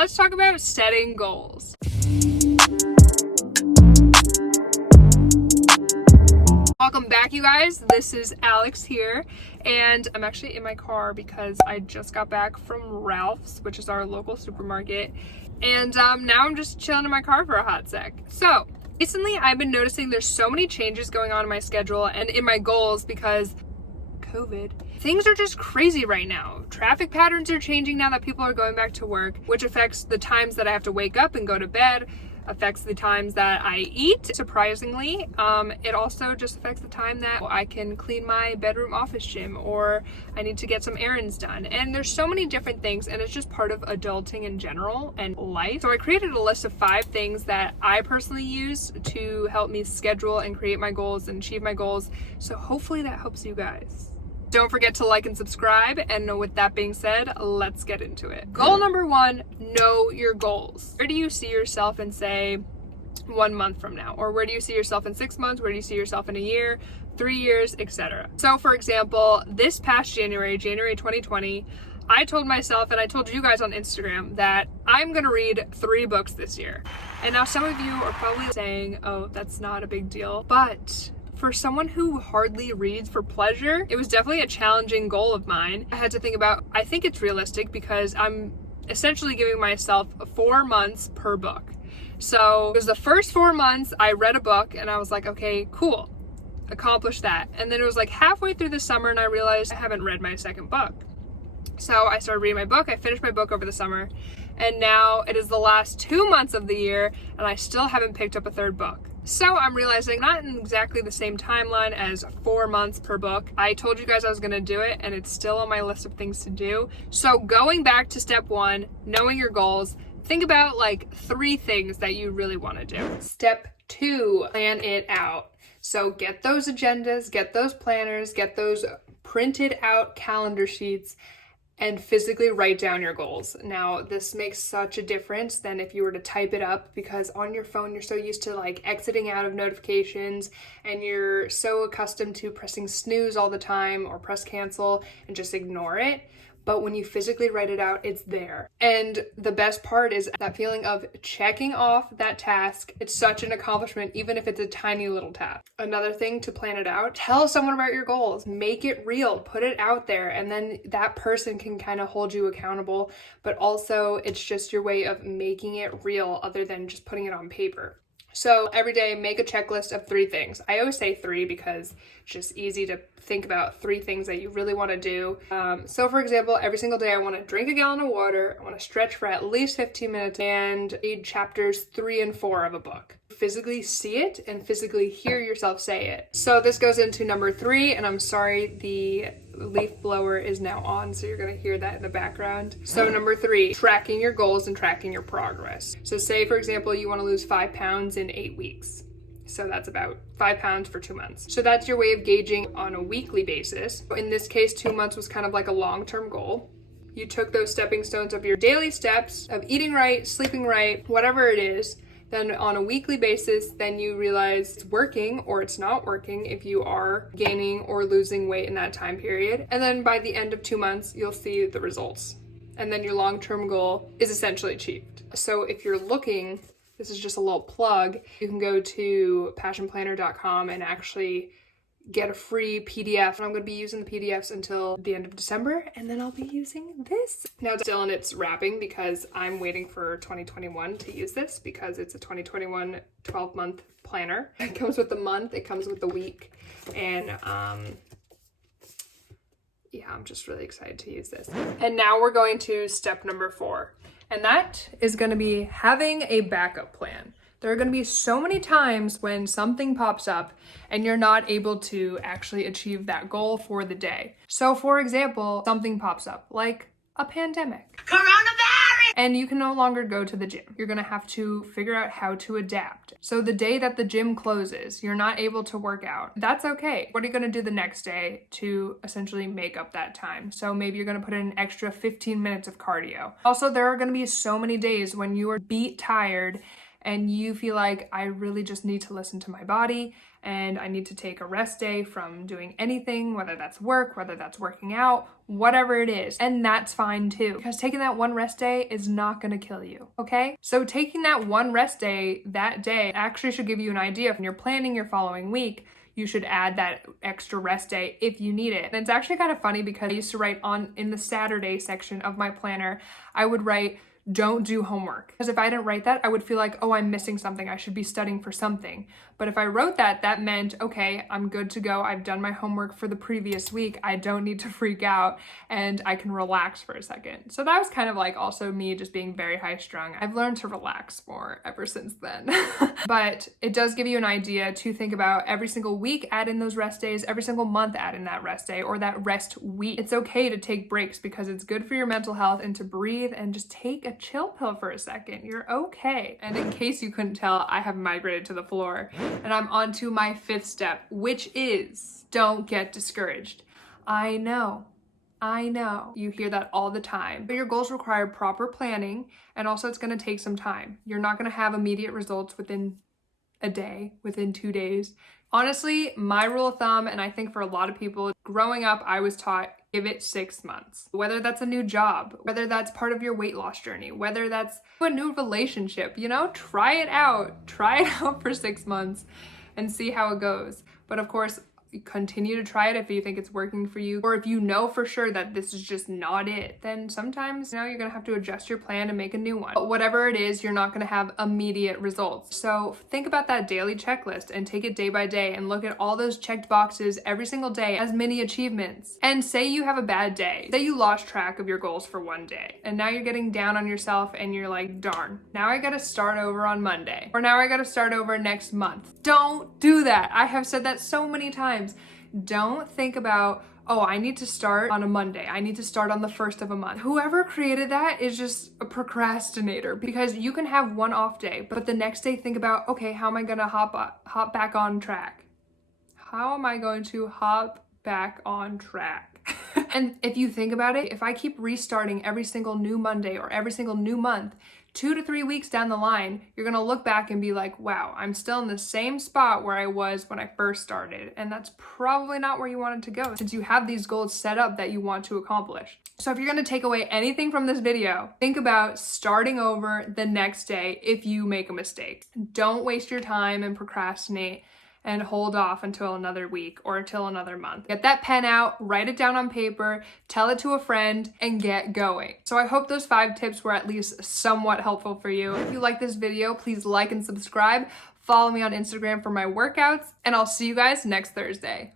Let's talk about setting goals. Welcome back, you guys. This is Alex here, and I'm actually in my car because I just got back from Ralph's, which is our local supermarket, and now I'm just chilling in my car for a hot sec. So recently I've been noticing there's so many changes going on in my schedule and in my goals because COVID. Things are just crazy right now. Traffic patterns are changing now that people are going back to work, which affects the times that I have to wake up and go to bed, affects the times that I eat, surprisingly. It also just affects the time that I can clean my bedroom office gym or I need to get some errands done. And there's so many different things, and it's just part of adulting in general and life. So I created a list of 5 things that I personally use to help me schedule and create my goals and achieve my goals. So hopefully that helps you guys. Don't forget to like and subscribe, and with that being said, let's get into it. Goal number 1, know your goals. Where do you see yourself in, say, 1 month from now? Or where do you see yourself in 6 months? Where do you see yourself in a year, 3 years, etc.? So for example, this past January 2020, I told myself, and I told you guys on Instagram, that I'm gonna read 3 books this year. And now some of you are probably saying, oh, that's not a big deal, but for someone who hardly reads for pleasure, it was definitely a challenging goal of mine. I had to think about, I think it's realistic because I'm essentially giving myself 4 months per book. So it was the first 4 months I read a book and I was like, okay, cool, accomplished that. And then it was like halfway through the summer and I realized I haven't read my second book. So I started reading my book, I finished my book over the summer, and now it is the last 2 months of the year and I still haven't picked up a third book. So I'm realizing, not in exactly the same timeline as 4 months per book. I told you guys I was gonna do it and it's still on my list of things to do. So going back to step 1, knowing your goals, think about like 3 things that you really wanna do. Step 2, plan it out. So get those agendas, get those planners, get those printed out calendar sheets, and physically write down your goals. Now, this makes such a difference than if you were to type it up, because on your phone, you're so used to like exiting out of notifications and you're so accustomed to pressing snooze all the time or press cancel and just ignore it. But when you physically write it out, it's there. And the best part is that feeling of checking off that task. It's such an accomplishment, even if it's a tiny little task. Another thing to plan it out, tell someone about your goals, make it real, put it out there, and then that person can kind of hold you accountable, but also it's just your way of making it real other than just putting it on paper. So every day, make a checklist of 3 things. I always say 3 because it's just easy to think about 3 things that you really want to do. So for example, every single day I want to drink a gallon of water, I want to stretch for at least 15 minutes, and read chapters 3 and 4 of a book. Physically see it and physically hear yourself say it. So this goes into number 3, and I'm sorry, the leaf blower is now on, so you're gonna hear that in the background. So number 3, tracking your goals and tracking your progress. So say, for example, you wanna lose 5 pounds in 8 weeks. So that's about 5 pounds for 2 months. So that's your way of gauging on a weekly basis. In this case, 2 months was kind of like a long-term goal. You took those stepping stones of your daily steps of eating right, sleeping right, whatever it is. Then on a weekly basis, then you realize it's working or it's not working if you are gaining or losing weight in that time period. And then by the end of 2 months, you'll see the results. And then your long-term goal is essentially achieved. So if you're looking, this is just a little plug, you can go to passionplanner.com and actually get a free PDF. And I'm going to be using the PDFs until the end of December, and then I'll be using this. Now it's still in its wrapping because I'm waiting for 2021 to use this because it's a 2021 12-month planner. It comes with the month, it comes with the week, and yeah, I'm just really excited to use this. And now we're going to step number 4, and that is going to be having a backup plan. There are going to be so many times when something pops up and you're not able to actually achieve that goal for the day. So for example, something pops up like a pandemic. Coronavirus! And you can no longer go to the gym. You're going to have to figure out how to adapt. So the day that the gym closes, you're not able to work out. That's okay. What are you going to do the next day to essentially make up that time? So maybe you're going to put in an extra 15 minutes of cardio. Also, there are going to be so many days when you are beat tired and you feel like I really just need to listen to my body and I need to take a rest day from doing anything, whether that's work, whether that's working out, whatever it is. And that's fine too, because taking that one rest day is not gonna kill you, okay? So taking that one rest day that day actually should give you an idea. When you're planning your following week, you should add that extra rest day if you need it. And it's actually kind of funny because I used to write in the Saturday section of my planner, I would write, don't do homework. Because if I didn't write that, I would feel like, oh, I'm missing something. I should be studying for something. But if I wrote that, that meant, okay, I'm good to go. I've done my homework for the previous week. I don't need to freak out and I can relax for a second. So that was kind of like also me just being very high strung. I've learned to relax more ever since then. But it does give you an idea to think about every single week, add in those rest days, every single month, add in that rest day or that rest week. It's okay to take breaks because it's good for your mental health and to breathe and just take a chill pill for a second. You're okay. And in case you couldn't tell, I have migrated to the floor and I'm on to my 5th step, which is don't get discouraged. I know you hear that all the time, but your goals require proper planning and also it's going to take some time. You're not going to have immediate results within a day, within 2 days. Honestly, my rule of thumb, and I think for a lot of people, growing up, I was taught give it 6 months. Whether that's a new job, whether that's part of your weight loss journey, whether that's a new relationship, you know, try it out. Try it out for 6 months and see how it goes. But of course, continue to try it if you think it's working for you, or if you know for sure that this is just not it, then sometimes, you know, you're gonna have to adjust your plan and make a new one. But whatever it is, you're not gonna have immediate results. So think about that daily checklist and take it day by day and look at all those checked boxes every single day as mini achievements. And say you have a bad day, say you lost track of your goals for one day, and now you're getting down on yourself and you're like, darn, now I gotta start over on Monday, or now I gotta start over next month. Don't do that. I have said that so many times. Don't think about, oh, I need to start on a Monday. I need to start on the 1st of a month. Whoever created that is just a procrastinator, because you can have one off day, but the next day think about, okay, how am I gonna hop back on track? How am I going to hop back on track? And if you think about it, if I keep restarting every single new Monday or every single new month, 2 to 3 weeks down the line, you're gonna look back and be like, wow, I'm still in the same spot where I was when I first started. And that's probably not where you wanted to go, since you have these goals set up that you want to accomplish. So if you're gonna take away anything from this video, think about starting over the next day if you make a mistake. Don't waste your time and procrastinate and hold off until another week or until another month. Get that pen out, write it down on paper, tell it to a friend, and get going. So I hope those 5 tips were at least somewhat helpful for you. If you like this video, please like and subscribe. Follow me on Instagram for my workouts, and I'll see you guys next Thursday.